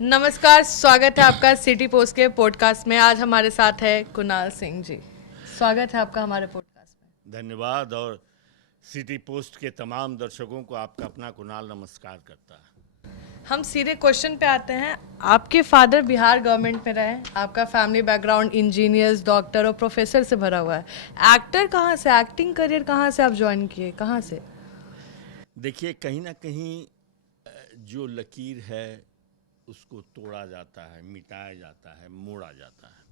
नमस्कार, स्वागत है आपका सिटी पोस्ट के पॉडकास्ट में। आज हमारे साथ है कुणाल सिंह जी। स्वागत है आपका हमारे पॉडकास्ट में। धन्यवाद। और सिटी पोस्ट के तमाम दर्शकों को आपका अपना कुणाल नमस्कार करता है। हम सीधे क्वेश्चन पे आते हैं। आपके फादर बिहार गवर्नमेंट में रहे, आपका फैमिली बैकग्राउंड इंजीनियर्स, डॉक्टर और प्रोफेसर से भरा हुआ है। एक्टर कहाँ से, एक्टिंग करियर कहाँ से आप ज्वाइन किए, कहाँ से? देखिए, कहीं ना कहीं जो लकीर है उसको तोड़ा जाता है, मिटाया जाता है, मोड़ा जाता है।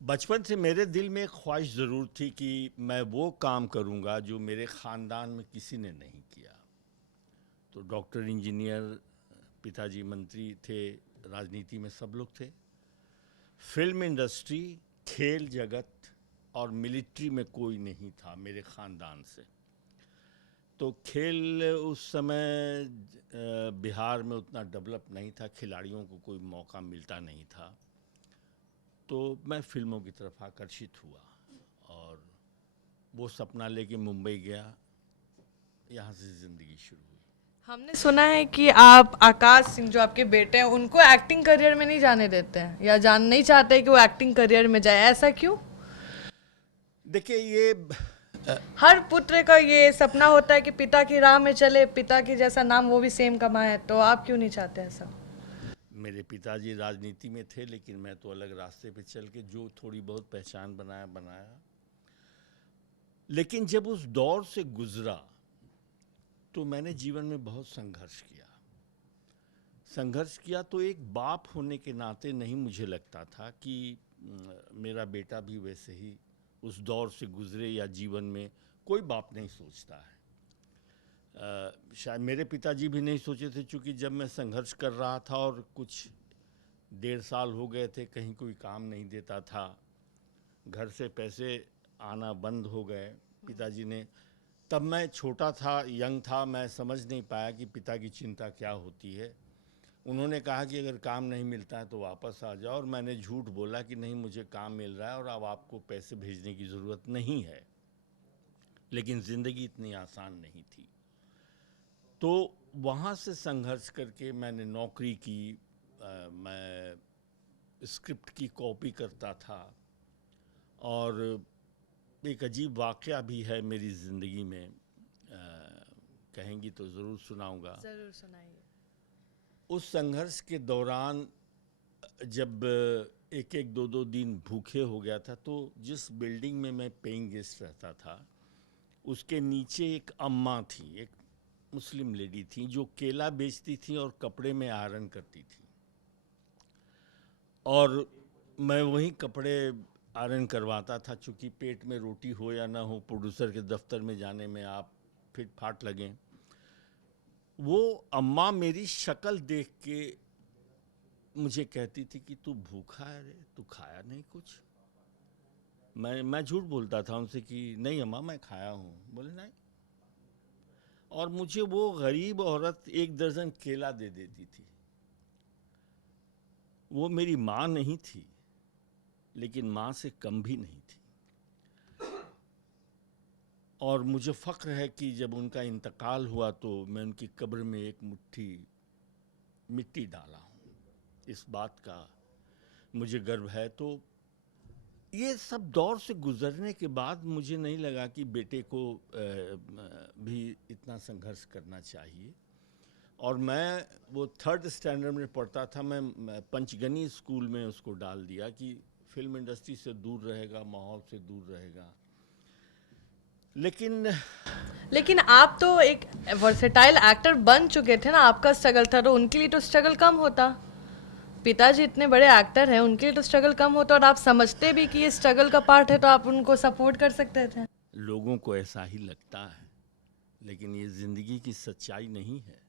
बचपन से मेरे दिल में एक ख्वाहिश ज़रूर थी कि मैं वो काम करूँगा जो मेरे ख़ानदान में किसी ने नहीं किया। तो डॉक्टर, इंजीनियर, पिताजी मंत्री थे, राजनीति में सब लोग थे। फिल्म इंडस्ट्री, खेल जगत और मिलिट्री में कोई नहीं था मेरे ख़ानदान से। तो खेल उस समय बिहार में उतना डेवलप नहीं था, खिलाड़ियों को कोई मौका मिलता नहीं था। तो मैं फिल्मों की तरफ आकर्षित हुआ और वो सपना लेके मुंबई गया। यहाँ से ज़िंदगी शुरू हुई। हमने सुना है कि आप आकाश सिंह जो आपके बेटे हैं उनको एक्टिंग करियर में नहीं जाने देते हैं, या जान नहीं चाहते कि वो एक्टिंग करियर में जाए। ऐसा क्यों? देखिए, ये हर पुत्र का ये सपना होता है कि पिता की राह में चले, पिता की जैसा नाम वो भी सेम कमाए। तो आप क्यों नहीं चाहते ऐसा? मेरे पिताजी राजनीति में थे, लेकिन मैं तो अलग रास्ते पे चल के जो थोड़ी बहुत पहचान बनाया। लेकिन जब उस दौर से गुजरा तो मैंने जीवन में बहुत संघर्ष किया। तो एक बाप होने के नाते नहीं मुझे लगता था कि मेरा बेटा भी वैसे ही उस दौर से गुजरे, या जीवन में कोई बाप नहीं सोचता है। शायद मेरे पिताजी भी नहीं सोचे थे, क्योंकि जब मैं संघर्ष कर रहा था और कुछ 1.5 साल हो गए थे, कहीं कोई काम नहीं देता था, घर से पैसे आना बंद हो गए। पिताजी ने, तब मैं छोटा था, यंग था, मैं समझ नहीं पाया कि पिता की चिंता क्या होती है। उन्होंने कहा कि अगर काम नहीं मिलता है तो वापस आ जाओ, और मैंने झूठ बोला कि नहीं, मुझे काम मिल रहा है और अब आपको पैसे भेजने की ज़रूरत नहीं है। लेकिन ज़िंदगी इतनी आसान नहीं थी। तो वहाँ से संघर्ष करके मैंने नौकरी की। मैं स्क्रिप्ट की कॉपी करता था। और एक अजीब वाक़या भी है मेरी ज़िंदगी में, कहेंगी तो ज़रूर सुनाऊंगा। जरूर सुनाइए। उस संघर्ष के दौरान जब एक एक दो दो दिन भूखे हो गया था, तो जिस बिल्डिंग में मैं पेइंग गेस्ट रहता था उसके नीचे एक अम्मा थी, एक मुस्लिम लेडी थी, जो केला बेचती थी और कपड़े में आयरन करती थी। और मैं वहीं कपड़े आयरन करवाता था, चूँकि पेट में रोटी हो या ना हो, प्रोड्यूसर के दफ्तर में जाने में आप फिट फाट लगें। वो अम्मा मेरी शक्ल देख के मुझे कहती थी कि तू भूखा है रे, तू खाया नहीं कुछ। मैं झूठ बोलता था उनसे कि नहीं अम्मा, मैं खाया हूँ। बोले नहीं। और मुझे वो गरीब औरत 1 दर्जन केला दे देती थी। वो मेरी माँ नहीं थी, लेकिन माँ से कम भी नहीं थी। और मुझे फ़ख्र है कि जब उनका इंतकाल हुआ तो मैं उनकी कब्र में एक मुट्ठी मिट्टी डाला हूँ। इस बात का मुझे गर्व है। तो ये सब दौर से गुजरने के बाद मुझे नहीं लगा कि बेटे को भी इतना संघर्ष करना चाहिए। और मैं वो 3rd स्टैंडर्ड में पढ़ता था, मैं पंचगनी स्कूल में उसको डाल दिया कि फिल्म इंडस्ट्री से दूर रहेगा, माहौल से दूर रहेगा। लेकिन लेकिन आप तो एक वर्सेटाइल एक्टर बन चुके थे ना। आपका स्ट्रगल था तो उनके लिए तो स्ट्रगल कम होता। पिताजी इतने बड़े एक्टर हैं, उनके लिए तो स्ट्रगल कम होता, और आप समझते भी कि ये स्ट्रगल का पार्ट है तो आप उनको सपोर्ट कर सकते थे। लोगों को ऐसा ही लगता है, लेकिन ये ज़िंदगी की सच्चाई नहीं है।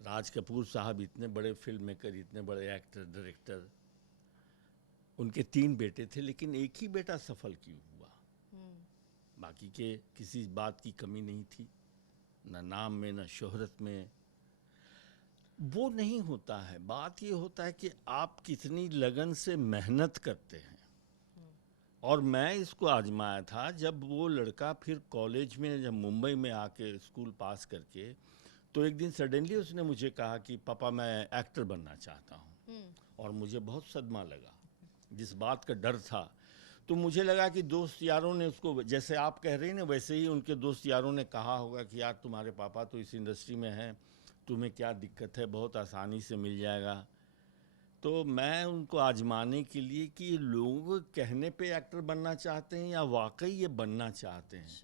राज कपूर साहब इतने बड़े फिल्म मेकर, इतने बड़े एक्टर, डायरेक्टर, उनके 3 बेटे थे, लेकिन एक ही बेटा सफल क्यों हुआ? बाकी के किसी बात की कमी नहीं थी, न नाम में, न शोहरत में। वो नहीं होता है। बात ये होता है कि आप कितनी लगन से मेहनत करते हैं। और मैं इसको आजमाया था जब वो लड़का फिर कॉलेज में, जब मुंबई में आके स्कूल पास करके, तो एक दिन सडनली उसने मुझे कहा कि पापा मैं एक्टर बनना चाहता हूँ। और मुझे बहुत सदमा लगा, जिस बात का डर था। तो मुझे लगा कि दोस्त यारों ने उसको, जैसे आप कह रही हैं ना, वैसे ही उनके दोस्त यारों ने कहा होगा कि यार तुम्हारे पापा तो इस इंडस्ट्री में हैं, तुम्हें क्या दिक्कत है, बहुत आसानी से मिल जाएगा। तो मैं उनको आजमाने के लिए कि ये लोग कहने पे एक्टर बनना चाहते हैं या वाकई ये बनना चाहते हैं,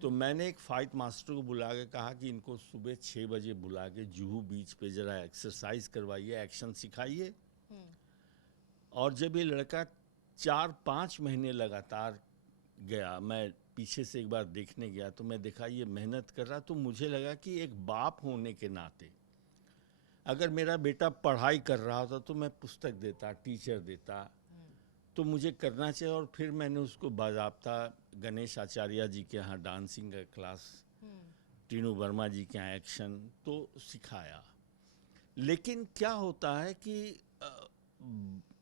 तो मैंने एक फाइट मास्टर को बुला के कहा कि इनको सुबह 6 बजे बुला के जुहू बीच पे ज़रा एक्सरसाइज करवाइए, एक्शन सिखाइए। और जब ये लड़का 4-5 महीने लगातार गया, मैं पीछे से एक बार देखने गया तो मैं देखा ये मेहनत कर रहा, तो मुझे लगा कि एक बाप होने के नाते अगर मेरा बेटा पढ़ाई कर रहा होता तो मैं पुस्तक देता, टीचर देता, तो मुझे करना चाहिए। और फिर मैंने उसको बाज़ाब्ता गणेश आचार्य जी के यहाँ डांसिंग का क्लास, टीनू वर्मा जी के यहाँ एक्शन तो सिखाया। लेकिन क्या होता है कि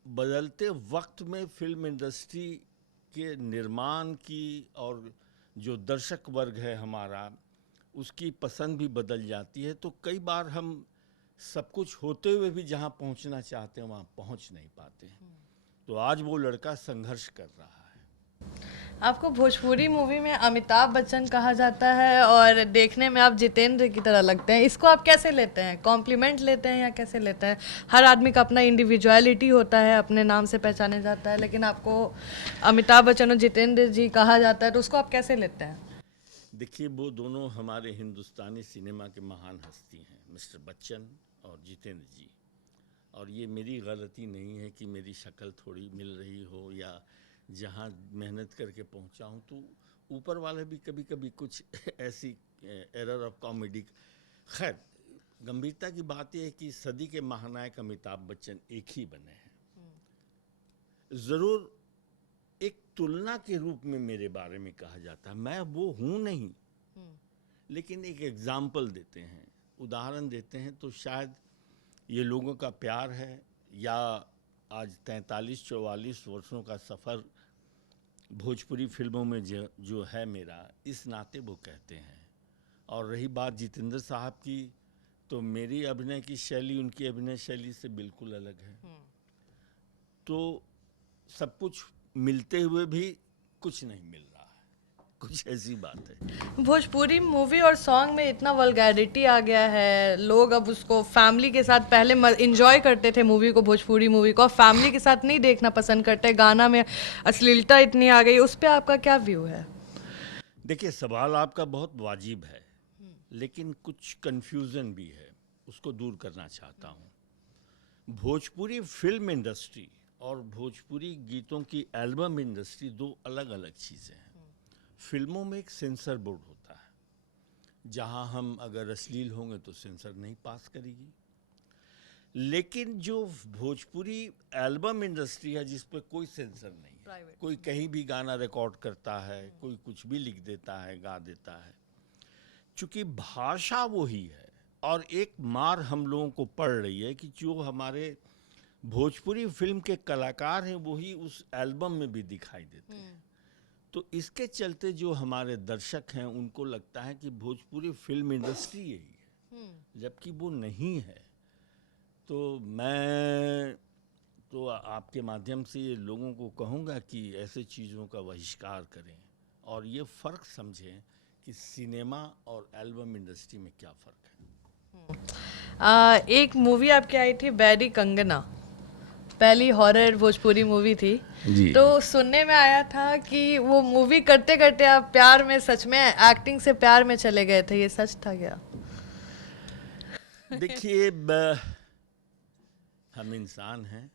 बदलते वक्त में फिल्म इंडस्ट्री के निर्माण की और जो दर्शक वर्ग है हमारा, उसकी पसंद भी बदल जाती है। तो कई बार हम सब कुछ होते हुए भी जहाँ पहुँचना चाहते हैं वहाँ पहुँच नहीं पाते हैं। तो आज वो लड़का संघर्ष कर रहा है। आपको भोजपुरी मूवी में अमिताभ बच्चन कहा जाता है और देखने में आप जितेंद्र की तरह लगते हैं। इसको आप कैसे लेते हैं? कॉम्प्लीमेंट लेते हैं या कैसे लेते हैं? हर आदमी का अपना इंडिविजुअलिटी होता है, अपने नाम से पहचाने जाता है, लेकिन आपको अमिताभ बच्चन और जितेंद्र जी कहा जाता है, तो उसको आप कैसे लेते हैं? देखिए, वो दोनों हमारे हिंदुस्तानी सिनेमा के महान हस्ती हैं, मिस्टर बच्चन और जितेंद्र जी। और ये मेरी गलती नहीं है कि मेरी शक्ल थोड़ी मिल रही हो या जहाँ मेहनत करके पहुँचा हूँ, तो ऊपर वाले भी कभी कभी कुछ ऐसी एरर ऑफ कॉमेडी। खैर, गंभीरता की बात यह है कि सदी के महानायक अमिताभ बच्चन एक ही बने हैं। ज़रूर एक तुलना के रूप में मेरे बारे में कहा जाता है, मैं वो हूँ नहीं, लेकिन एक एग्जाम्पल देते हैं, उदाहरण देते हैं, तो शायद ये लोगों का प्यार है या आज 43-44 वर्षों का सफ़र भोजपुरी फिल्मों में जो है मेरा, इस नाते वो कहते हैं। और रही बात जितेंद्र साहब की, तो मेरी अभिनय की शैली उनकी अभिनय शैली से बिल्कुल अलग है। तो सब कुछ मिलते हुए भी कुछ नहीं मिल रहा है, कुछ ऐसी बात है। भोजपुरी मूवी और सॉन्ग में इतना वल्गैरिटी आ गया है, लोग अब उसको फैमिली के साथ पहले इंजॉय करते थे मूवी को, भोजपुरी मूवी को, अब फैमिली के साथ नहीं देखना पसंद करते। गाना में अश्लीलता इतनी आ गई, उस पर आपका क्या व्यू है? देखिए, सवाल आपका बहुत वाजिब है, लेकिन कुछ कन्फ्यूज़न भी है, उसको दूर करना चाहता हूँ। भोजपुरी फिल्म इंडस्ट्री और भोजपुरी गीतों की एल्बम इंडस्ट्री दो अलग अलग चीज़ें हैं। फिल्मों में एक सेंसर बोर्ड होता है, जहां हम अगर अश्लील होंगे तो सेंसर नहीं पास करेगी। लेकिन जो भोजपुरी एल्बम इंडस्ट्री है, जिस पे कोई सेंसर नहीं है, कोई कहीं भी गाना रिकॉर्ड करता है, कोई कुछ भी लिख देता है, गा देता है, चूँकि भाषा वही है और एक मार हम लोगों को पड़ रही है कि जो हमारे भोजपुरी फिल्म के कलाकार हैं वही उस एल्बम में भी दिखाई देते हैं। तो इसके चलते जो हमारे दर्शक हैं उनको लगता है कि भोजपुरी फिल्म इंडस्ट्री यही है, जबकि वो नहीं है। तो मैं तो आपके माध्यम से ये लोगों को कहूँगा कि ऐसे चीज़ों का बहिष्कार करें और ये फ़र्क समझें कि सिनेमा और एल्बम इंडस्ट्री में क्या फ़र्क है। एक मूवी आपकी आई थी बैरी कंगना, पहली हॉरर भोजपुरी मूवी थी जी। तो सुनने में आया था कि वो मूवी करते करते आप प्यार में, सच में एक्टिंग से प्यार में चले गए थे, ये सच था क्या? देखिए, हम इंसान हैं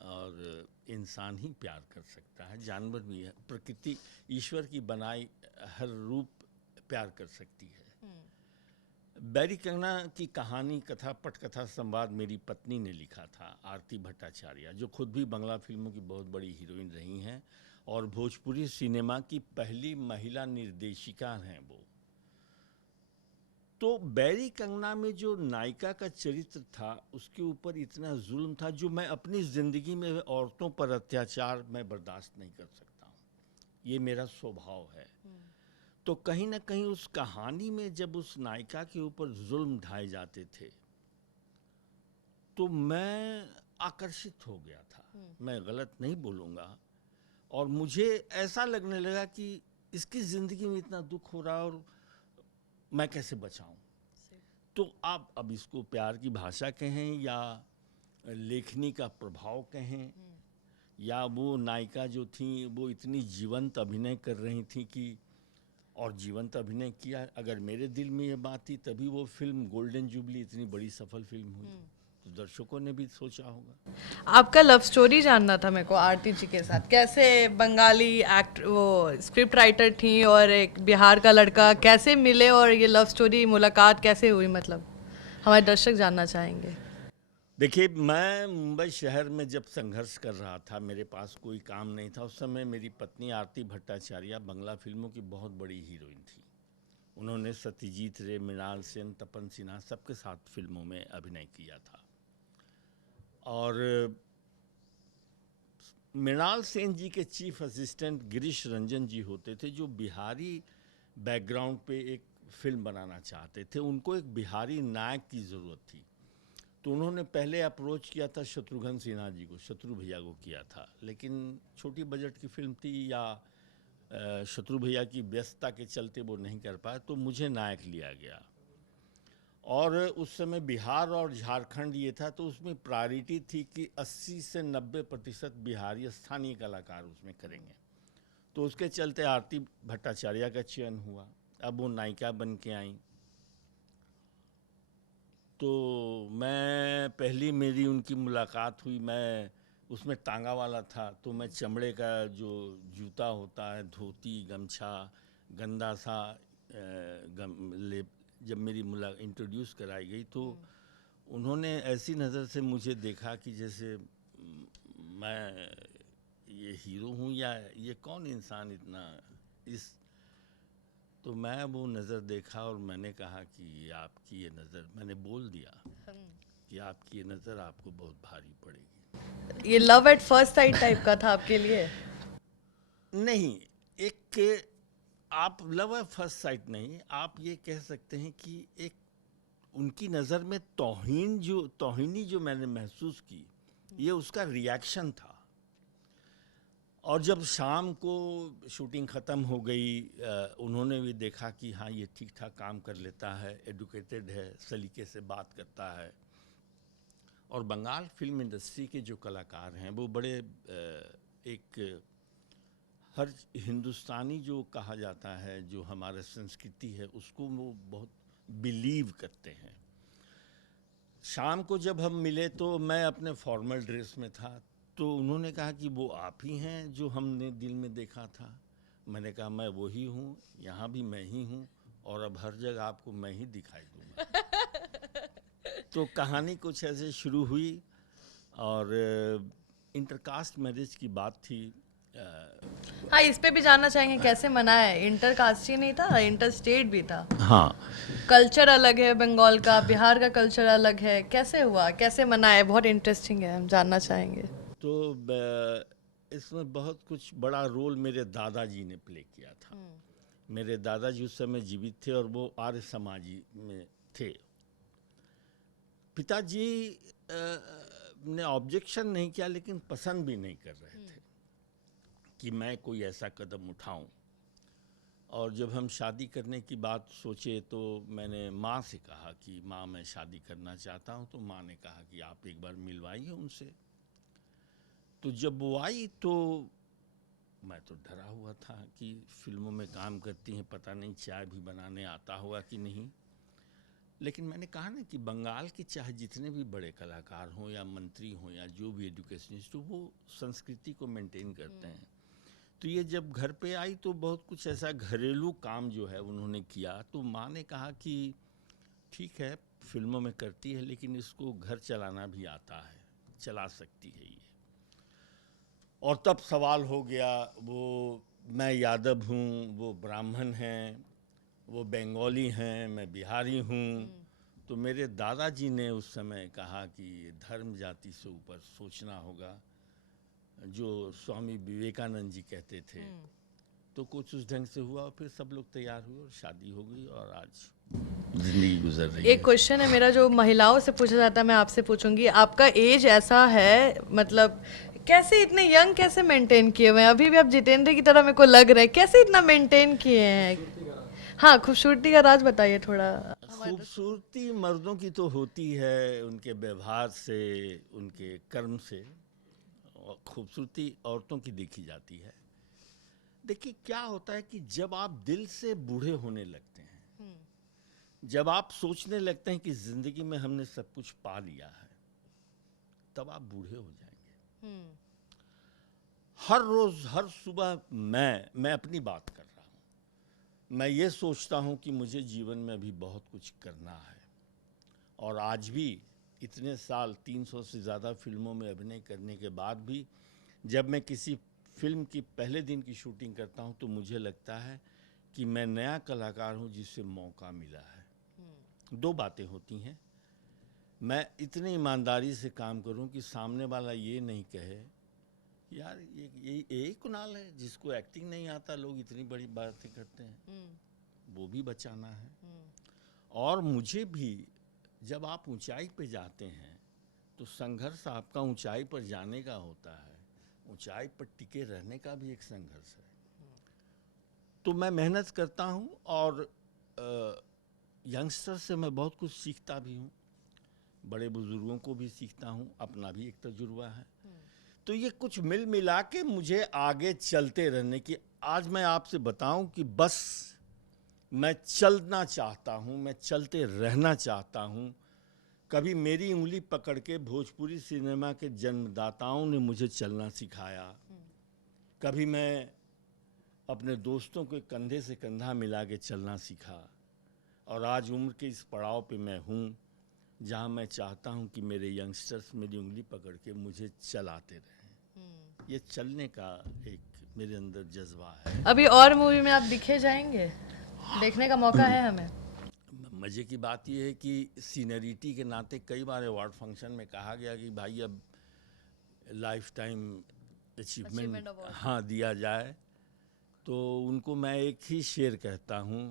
और इंसान ही प्यार कर सकता है, जानवर भी है, प्रकृति ईश्वर की बनाई हर रूप प्यार कर सकती है। बैरी कंगना की कहानी, कथा, पटकथा, संवाद मेरी पत्नी ने लिखा था, आरती भट्टाचार्य, जो खुद भी बांग्ला फिल्मों की बहुत बड़ी हीरोइन रही हैं और भोजपुरी सिनेमा की पहली महिला निर्देशिका हैं वो। तो बैरी कंगना में जो नायिका का चरित्र था, उसके ऊपर इतना जुल्म था जो मैं अपनी ज़िंदगी में औरतों पर अत्याचार मैं बर्दाश्त नहीं कर सकता हूँ, ये मेरा स्वभाव है। तो कहीं ना कहीं उस कहानी में जब उस नायिका के ऊपर जुल्म ढाए जाते थे तो मैं आकर्षित हो गया था। मैं गलत नहीं बोलूँगा। और मुझे ऐसा लगने लगा कि इसकी ज़िंदगी में इतना दुख हो रहा है और मैं कैसे बचाऊं। तो आप अब इसको प्यार की भाषा कहें या लेखनी का प्रभाव कहें या वो नायिका जो थी वो इतनी जीवंत अभिनय कर रही थी कि और जीवंत अभिनय किया। अगर मेरे दिल में ये बात थी तभी वो फिल्म गोल्डन जुबली इतनी बड़ी सफल फिल्म हुई। तो दर्शकों ने भी सोचा होगा। आपका लव स्टोरी जानना था मेरे को आरती जी के साथ। कैसे बंगाली एक्ट वो स्क्रिप्ट राइटर थी और एक बिहार का लड़का कैसे मिले और ये लव स्टोरी मुलाकात कैसे हुई, मतलब हमारे दर्शक जानना चाहेंगे। देखिए, मैं मुंबई शहर में जब संघर्ष कर रहा था, मेरे पास कोई काम नहीं था। उस समय मेरी पत्नी आरती भट्टाचार्य बंगला फिल्मों की बहुत बड़ी हीरोइन थी। उन्होंने सत्यजीत रे, मृणाल सेन, तपन सिन्हा सबके साथ फिल्मों में अभिनय किया था। और मृणाल सेन जी के चीफ असिस्टेंट गिरीश रंजन जी होते थे जो बिहारी बैकग्राउंड पे एक फिल्म बनाना चाहते थे। उनको एक बिहारी नायक की ज़रूरत थी। तो उन्होंने पहले अप्रोच किया था शत्रुघ्न सिन्हा जी को, शत्रु भैया को किया था। लेकिन छोटी बजट की फिल्म थी या शत्रु भैया की व्यस्तता के चलते वो नहीं कर पाए, तो मुझे नायक लिया गया। और उस समय बिहार और झारखंड ये था, तो उसमें प्रायोरिटी थी कि 80 से 90% बिहारी स्थानीय कलाकार उसमें करेंगे। तो उसके चलते आरती भट्टाचार्य का चयन हुआ। अब वो नायिका बन के आई। तो मैं पहली मेरी उनकी मुलाकात हुई, मैं उसमें टांगा वाला था। तो मैं चमड़े का जो जूता होता है, धोती, गमछा, गंदा सा जब मेरी इंट्रोड्यूस कराई गई तो उन्होंने ऐसी नज़र से मुझे देखा कि जैसे मैं ये हीरो हूँ या ये कौन इंसान इतना इस। तो मैं वो नज़र देखा और मैंने कहा कि आपकी ये नज़र, मैंने बोल दिया कि आपकी ये नज़र आपको बहुत भारी पड़ेगी। ये love at first sight type का था आपके लिए? नहीं, एक आप लव एट फर्स्ट साइट नहीं, आप ये कह सकते हैं कि एक उनकी नज़र में तौहीनी जो मैंने महसूस की, ये उसका रिएक्शन था। और जब शाम को शूटिंग ख़त्म हो गई, उन्होंने भी देखा कि हाँ ये ठीक ठाक काम कर लेता है, एडुकेटेड है, सलीके से बात करता है। और बंगाल फिल्म इंडस्ट्री के जो कलाकार हैं वो बड़े एक हर हिंदुस्तानी जो कहा जाता है, जो हमारा संस्कृति है, उसको वो बहुत बिलीव करते हैं। शाम को जब हम मिले तो मैं अपने फॉर्मल ड्रेस में था। तो उन्होंने कहा कि वो आप ही हैं जो हमने दिल में देखा था। मैंने कहा मैं वही हूँ, यहाँ भी मैं ही हूँ और अब हर जगह आपको मैं ही दिखाई दूँगा। तो कहानी कुछ ऐसे शुरू हुई और इंटरकास्ट मैरिज की बात थी। हाँ, इस पे भी जानना चाहेंगे कैसे मना है। इंटर कास्ट ही नहीं था, इंटर स्टेट भी था। हाँ, कल्चर अलग है बंगाल का, बिहार का कल्चर अलग है। कैसे हुआ, कैसे मना है? बहुत इंटरेस्टिंग है, हम जानना चाहेंगे। तो इसमें बहुत कुछ बड़ा रोल मेरे दादाजी ने प्ले किया था। मेरे दादाजी उस समय जीवित थे और वो आर्य समाजी में थे। पिताजी ने ऑब्जेक्शन नहीं किया लेकिन पसंद भी नहीं कर रहे थे कि मैं कोई ऐसा कदम उठाऊं। और जब हम शादी करने की बात सोचे तो मैंने माँ से कहा कि माँ मैं शादी करना चाहता हूं। तो माँ ने कहा कि आप एक बार मिलवाइए उनसे। तो जब वो आई तो मैं तो डरा हुआ था कि फिल्मों में काम करती हैं, पता नहीं चाय भी बनाने आता होगा कि नहीं। लेकिन मैंने कहा ना कि बंगाल के चाहे जितने भी बड़े कलाकार हों या मंत्री हों या जो भी एजुकेशनिस्ट हो, वो संस्कृति को मेंटेन करते हैं। तो ये जब घर पे आई तो बहुत कुछ ऐसा घरेलू काम जो है उन्होंने किया। तो माँ ने कहा कि ठीक है फिल्मों में करती है लेकिन इसको घर चलाना भी आता है, चला सकती है ये। और तब सवाल हो गया, वो मैं यादव हूँ, वो ब्राह्मण हैं, वो बंगाली हैं, मैं बिहारी हूँ। तो मेरे दादाजी ने उस समय कहा कि धर्म जाति से ऊपर सोचना होगा, जो स्वामी विवेकानंद जी कहते थे तो कुछ उस ढंग से हुआ और फिर सब लोग तैयार हुए और शादी हो गई और आज जिंदगी गुजर रही एक है। क्वेश्चन है मेरा जो महिलाओं से पूछा जाता है, मैं आपसे पूछूंगी। आपका एज ऐसा है, मतलब कैसे इतने यंग कैसे मेंटेन किए हुए हैं? अभी भी आप जितेंद्र की तरह मेरे को लग रहा है, कैसे इतना मेंटेन किए हैं? हाँ, खूबसूरती का राज बताइए थोड़ा हमारे खूबसूरती मर्दों की तो होती है उनके व्यवहार से, उनके कर्म से, और खूबसूरती औरतों की देखी जाती है। देखिए क्या होता है कि जब आप दिल से बूढ़े होने लगते हैं, जब आप सोचने लगते हैं कि जिंदगी में हमने सब कुछ पा लिया है, तब आप बूढ़े हो जाएंगे। हर रोज हर सुबह मैं अपनी बात कर रहा हूँ, मैं ये सोचता हूँ कि मुझे जीवन में अभी बहुत कुछ करना है। और आज भी इतने साल 300 से ज़्यादा फिल्मों में अभिनय करने के बाद भी जब मैं किसी फिल्म की पहले दिन की शूटिंग करता हूँ तो मुझे लगता है कि मैं नया कलाकार हूँ जिसे मौका मिला है। दो बातें होती हैं, मैं इतनी ईमानदारी से काम करूं कि सामने वाला ये नहीं कहे यार ये यही कुणाल है जिसको एक्टिंग नहीं आता, लोग इतनी बड़ी बातें करते हैं। वो भी बचाना है। और मुझे भी, जब आप ऊंचाई पे जाते हैं तो संघर्ष आपका ऊंचाई पर जाने का होता है, ऊंचाई पर टिके रहने का भी एक संघर्ष है। तो मैं मेहनत करता हूं और यंगस्टर से मैं बहुत कुछ सीखता भी हूं, बड़े बुजुर्गों को भी सीखता हूं, अपना भी एक तजुर्बा है। तो ये कुछ मिल मिला के मुझे आगे चलते रहने की, आज मैं आपसे बताऊं कि बस मैं चलना चाहता हूं, मैं चलते रहना चाहता हूं। कभी मेरी उंगली पकड़ के भोजपुरी सिनेमा के जन्मदाताओं ने मुझे चलना सिखाया, कभी मैं अपने दोस्तों के कंधे से कंधा मिला के चलना सीखा, और आज उम्र के इस पड़ाव पे मैं हूँ जहाँ मैं चाहता हूँ कि मेरे यंगस्टर्स मेरी उंगली पकड़ के मुझे चलाते रहें। ये चलने का एक मेरे अंदर जज्बा है। अभी और मूवी में आप दिखे जाएंगे? देखने का मौका है हमें? मज़े की बात यह है कि सीनियरिटी के नाते कई बार अवार्ड फंक्शन में कहा गया कि भाई अब लाइफ टाइम अचीवमेंट अवार्ड। हाँ दिया जाए, तो उनको मैं एक ही शेर कहता हूँ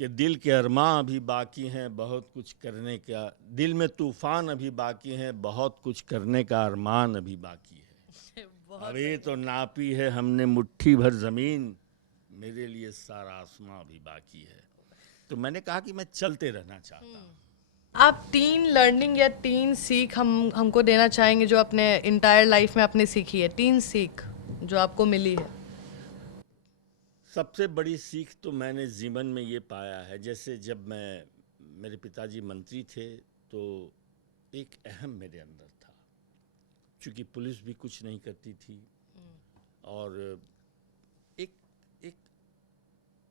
कि दिल के अरमां अभी बाकी हैं बहुत कुछ करने का, दिल में तूफान अभी बाकी हैं बहुत कुछ करने का अरमान अभी बाकी है। अभी तो नापी है हमने मुट्ठी भर ज़मीन, मेरे लिए सारा आसमां अभी बाकी है। तो मैंने कहा कि मैं चलते रहना चाहता हूँ। आप 3 लर्निंग या 3 सीख हमको देना चाहेंगे जो अपने इंटायर लाइफ में आपने सीखी है? 3 सीख जो आपको मिली है। सबसे बड़ी सीख तो मैंने जीवन में ये पाया है, जैसे जब मेरे पिताजी मंत्री थे तो एक अहम मेरे अंदर था, क्योंकि पुलिस भी कुछ नहीं करती थी और एक एक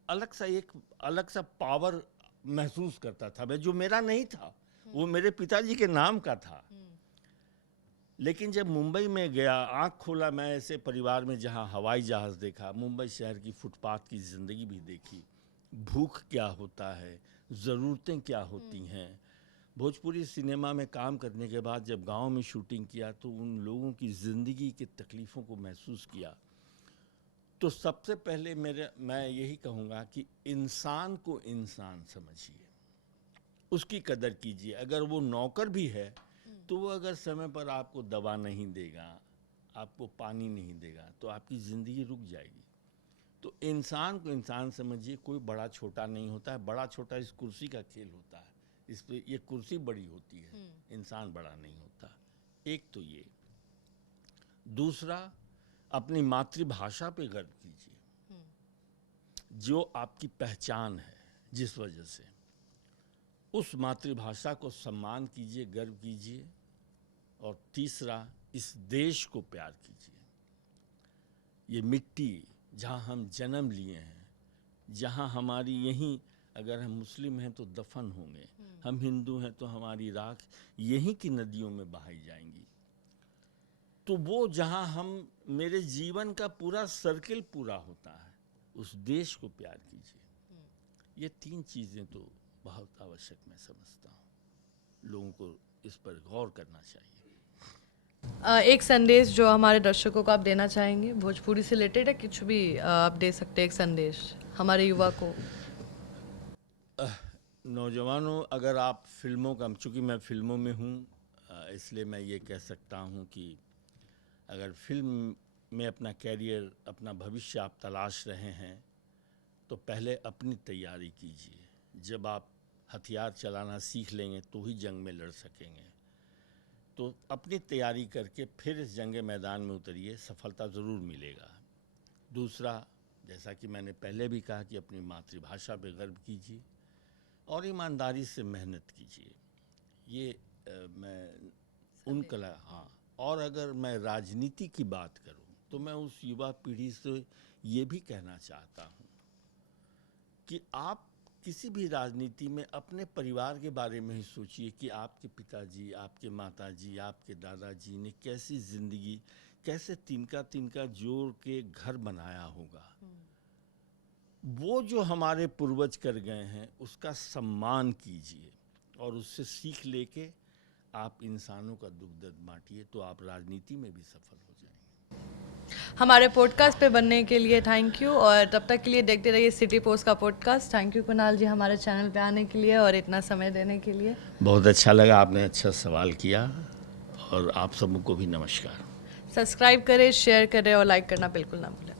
अलग सा पावर महसूस करता था मैं, जो मेरा नहीं था, वो मेरे पिताजी के नाम का था। लेकिन जब मुंबई में गया, आँख खोला मैं ऐसे परिवार में जहाँ हवाई जहाज़ देखा, मुंबई शहर की फुटपाथ की ज़िंदगी भी देखी, भूख क्या होता है, ज़रूरतें क्या होती हैं। भोजपुरी सिनेमा में काम करने के बाद जब गांव में शूटिंग किया तो उन लोगों की ज़िंदगी की तकलीफ़ों को महसूस किया। तो सबसे पहले मैं यही कहूँगा कि इंसान को इंसान समझिए, उसकी कदर कीजिए। अगर वो नौकर भी है तो वो अगर समय पर आपको दवा नहीं देगा, आपको पानी नहीं देगा, तो आपकी ज़िंदगी रुक जाएगी। तो इंसान को इंसान समझिए, कोई बड़ा छोटा नहीं होता है, बड़ा छोटा इस कुर्सी का खेल होता है, इस पे ये कुर्सी बड़ी होती है, इंसान बड़ा नहीं होता। एक तो ये। दूसरा, अपनी मातृभाषा पे गर्व कीजिए, जो आपकी पहचान है, जिस वजह से उस मातृभाषा को सम्मान कीजिए, गर्व कीजिए। और तीसरा, इस देश को प्यार कीजिए। ये मिट्टी जहाँ हम जन्म लिए हैं, जहाँ हमारी यहीं, अगर हम मुस्लिम हैं तो दफन होंगे, हम हिंदू हैं तो हमारी राख यहीं की नदियों में बहाई जाएंगी। तो वो जहाँ हम, मेरे जीवन का पूरा सर्किल पूरा होता है, उस देश को प्यार कीजिए। ये 3 चीज़ें तो बहुत आवश्यक मैं समझता हूँ, लोगों को इस पर गौर करना चाहिए। एक संदेश जो हमारे दर्शकों को आप देना चाहेंगे, भोजपुरी से रिलेटेड है, कुछ भी आप दे सकते हैं एक संदेश हमारे युवा को। नौजवानों, अगर आप फिल्मों का, चूँकि मैं फिल्मों में हूँ, इसलिए मैं ये कह सकता हूँ कि अगर फिल्म में अपना कैरियर, अपना भविष्य आप तलाश रहे हैं तो पहले अपनी तैयारी कीजिए। जब आप हथियार चलाना सीख लेंगे तो ही जंग में लड़ सकेंगे। तो अपनी तैयारी करके फिर इस जंग मैदान में उतरिए, सफलता ज़रूर मिलेगा। दूसरा, जैसा कि मैंने पहले भी कहा कि अपनी मातृभाषा पे गर्व कीजिए और ईमानदारी से मेहनत कीजिए। ये मैं उन कला, हाँ। और अगर मैं राजनीति की बात करूं तो मैं उस युवा पीढ़ी से ये भी कहना चाहता हूं कि आप किसी भी राजनीति में अपने परिवार के बारे में ही सोचिए कि आपके पिताजी, आपके माताजी, आपके दादाजी ने कैसी ज़िंदगी, कैसे तिनका तिनका जोड़ के घर बनाया होगा। वो जो हमारे पूर्वज कर गए हैं उसका सम्मान कीजिए और उससे सीख लेके आप इंसानों का दुख दर्द बांटिए, तो आप राजनीति में भी सफल हो जाएंगे। हमारे पॉडकास्ट पे बनने के लिए थैंक यू, और तब तक के लिए देखते रहिए सिटी पोस्ट का पॉडकास्ट। थैंक यू कुणाल जी हमारे चैनल पे आने के लिए और इतना समय देने के लिए। बहुत अच्छा लगा, आपने अच्छा सवाल किया, और आप सबको भी नमस्कार। सब्सक्राइब करें, शेयर करें और लाइक करना बिल्कुल ना भूलें।